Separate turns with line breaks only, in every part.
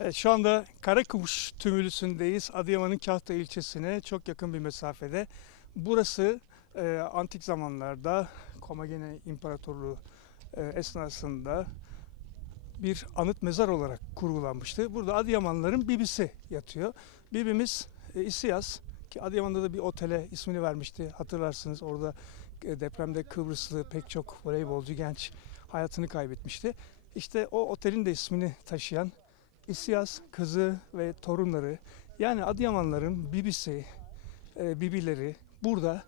Evet, şu anda Karakumuş tümülüsündeyiz. Adıyaman'ın Kahta ilçesine çok yakın bir mesafede. Burası e, antik zamanlarda Komagene İmparatorluğu e, esnasında bir anıt mezar olarak kurgulanmıştı. Burada Adıyamanlıların Bibisi yatıyor. Bibimiz e, İsiyas ki Adıyaman'da da bir otele ismini vermişti. Hatırlarsınız orada e, depremde Kıbrıslı pek çok voleybolcu genç hayatını kaybetmişti. İşte o otelin de ismini taşıyan İsiyas kızı ve torunları yani Adıyamanların bibisi, e, bibileri burada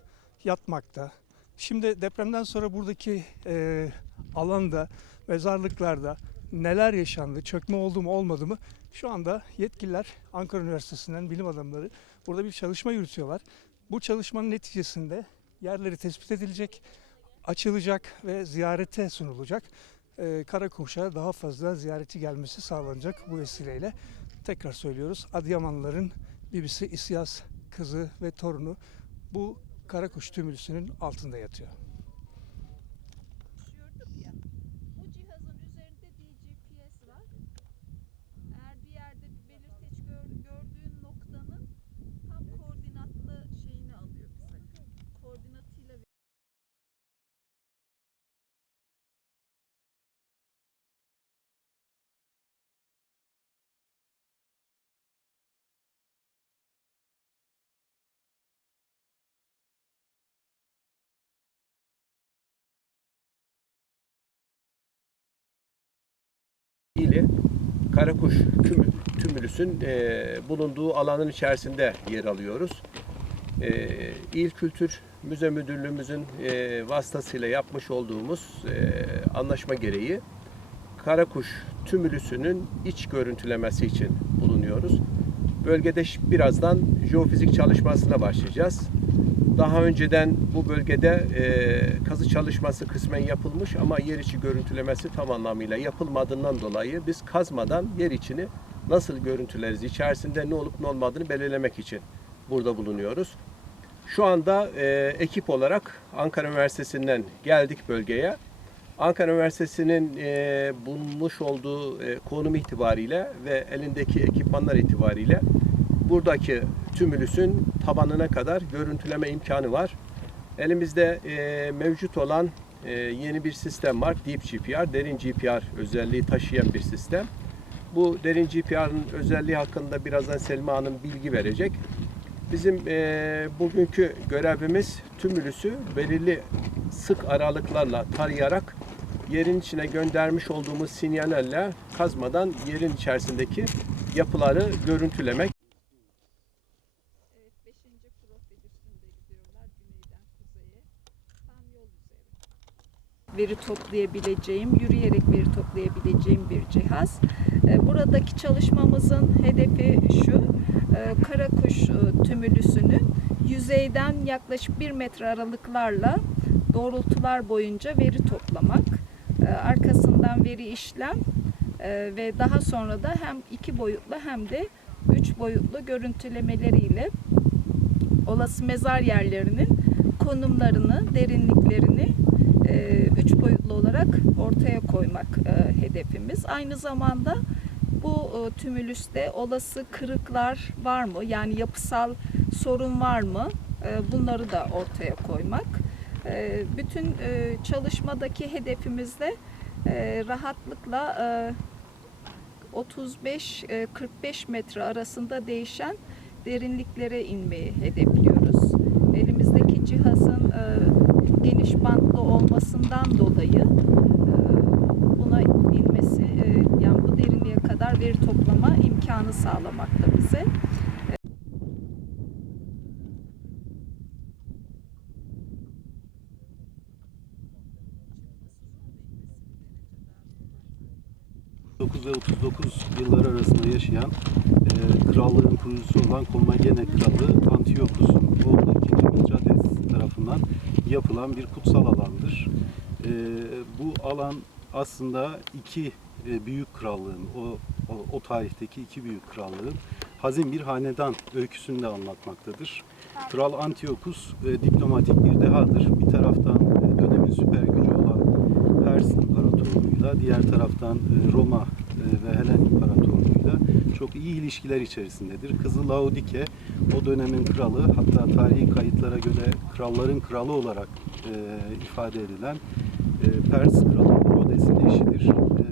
yatmakta. Şimdi depremden sonra buradaki e, alanda, mezarlıklarda neler yaşandı, çökme oldu mu olmadı mı? Şu anda yetkililer Ankara Üniversitesi'nden bilim adamları burada bir çalışma yürütüyorlar. Bu çalışmanın neticesinde yerleri tespit edilecek, açılacak ve ziyarete sunulacak. Ee, Karakumuş'a daha fazla ziyaretçi gelmesi sağlanacak bu vesileyle. Tekrar söylüyoruz Adıyamanlıların bibisi İsyas kızı ve torunu bu Karakuş tümülüsünün altında yatıyor.
İli Karakuş tüm, tümülüsün e, bulunduğu alanın içerisinde yer alıyoruz. E, İl Kültür Müze Müdürlüğümüzün e, vasıtasıyla yapmış olduğumuz e, anlaşma gereği Karakuş tümülüsünün iç görüntülemesi için bulunuyoruz. Bölgede birazdan jeofizik çalışmasına başlayacağız. Daha önceden bu bölgede e, kazı çalışması kısmen yapılmış ama yer içi görüntülemesi tam anlamıyla yapılmadığından dolayı biz kazmadan yer içini nasıl görüntüleriz, içerisinde ne olup ne olmadığını belirlemek için burada bulunuyoruz. Şu anda e, ekip olarak Ankara Üniversitesi'nden geldik bölgeye. Ankara Üniversitesi'nin e, bulunmuş olduğu e, konum itibariyle ve elindeki ekipmanlar itibariyle buradaki tümülüsün tabanına kadar görüntüleme imkanı var. Elimizde e, mevcut olan e, yeni bir sistem var. Deep GPR, derin GPR özelliği taşıyan bir sistem. Bu derin GPR'ın özelliği hakkında birazdan Selma Hanım bilgi verecek. Bizim e, bugünkü görevimiz tümülüsü belirli sık aralıklarla tarayarak yerin içine göndermiş olduğumuz sinyalle kazmadan yerin içerisindeki yapıları görüntülemek.
Veri toplayabileceğim, yürüyerek veri toplayabileceğim bir cihaz. E, Buradaki çalışmamızın hedefi şu, e, Karakuş e, tümülüsünün yüzeyden yaklaşık 1 metre aralıklarla doğrultular boyunca veri toplamak. E, Arkasından veri işlem ve daha sonra da hem iki boyutlu hem de üç boyutlu görüntülemeleriyle olası mezar yerlerinin konumlarını, derinliklerini üç boyutlu olarak ortaya koymak e, hedefimiz. Aynı zamanda bu e, tümülüste olası kırıklar var mı? Yani yapısal sorun var mı? E, bunları da ortaya koymak. E, bütün e, çalışmadaki hedefimiz de e, rahatlıkla e, 35-45 metre arasında değişen derinliklere inmeyi hedefliyoruz. Elimizdeki cihazın e, bantlı olmasından dolayı buna inmesi, yani bu derinliğe kadar veri toplama imkanı sağlamakta bize.
...9 ve 39 yıllar arasında yaşayan e, krallığın kurucusu olan Komagene Kralı Antiochus'un oğlu 2. Mitrates tarafından yapılan bir kutsal alandır. E, bu alan aslında iki e, büyük krallığın, o, o, o tarihteki iki büyük krallığın hazin bir hanedan öyküsünü de anlatmaktadır. Kral Antiochus e, diplomatik bir dehadır. Bir taraftan e, dönemin süper gücü olan Pers İmparatorluğu'yla, diğer taraftan e, Roma ve Helen İmparatorluğu'yla çok iyi ilişkiler içerisindedir. Kızı Laodike o dönemin kralı hatta tarihi kayıtlara göre kralların kralı olarak e, ifade edilen e, Pers kralı Herodes'in eşidir. E, e,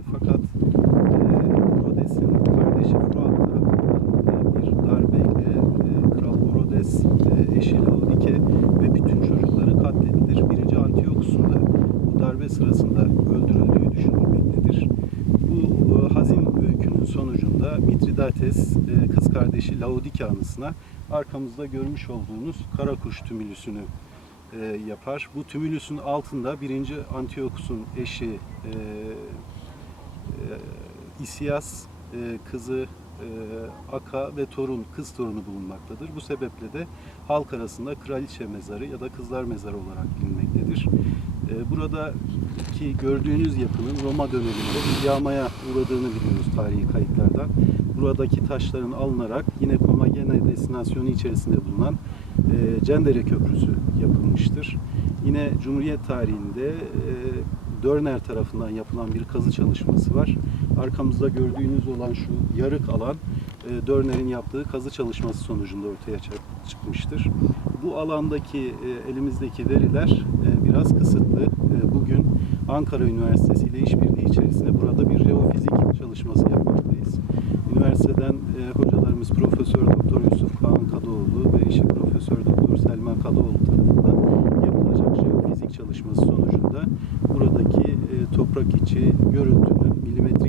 Herodes'in kardeşi Fuat tarafından e, bir darbeyle e, Kral Herodes e, eşi Laodike ve bütün çocukları katledilir. Birinci Antiokus'un da bu darbe sırasında öldürüldüğü düşünülmektedir. Bu e, hazin öykünün sonucunda Mitridates e, kız kardeşi Laodike anısına arkamızda görmüş olduğunuz Karakuş tümülüsünü e, yapar. Bu tümülüsün altında 1. Antiokus'un eşi e, e, e, kızı Aka ve torun kız torunu bulunmaktadır. Bu sebeple de halk arasında kraliçe mezarı ya da kızlar mezarı olarak bilinmektedir. E, buradaki gördüğünüz yapının Roma döneminde yağmaya uğradığını biliyoruz tarihi kayıtlardan. Buradaki taşların alınarak yine Komagene destinasyonu içerisinde bulunan e, Cendere Köprüsü yapılmıştır. Yine Cumhuriyet tarihinde e, Dörner tarafından yapılan bir kazı çalışması var. Arkamızda gördüğünüz olan şu yarık alan e, Dörner'in yaptığı kazı çalışması sonucunda ortaya çık- çıkmıştır. Bu alandaki elimizdeki veriler biraz kısıtlı. E, Bugün Ankara Üniversitesi ile işbirliği içerisinde burada bir jeofizik çalışması yapmaktayız. Üniversiteden e, hocalarımız Profesör Doktor Yusuf Kaan Kadıoğlu ve eşi Profesör Doktor Selma Kadıoğlu tarafından yapılacak jeofizik çalışması sonucunda buradaki e, toprak içi görüntünün milimetrik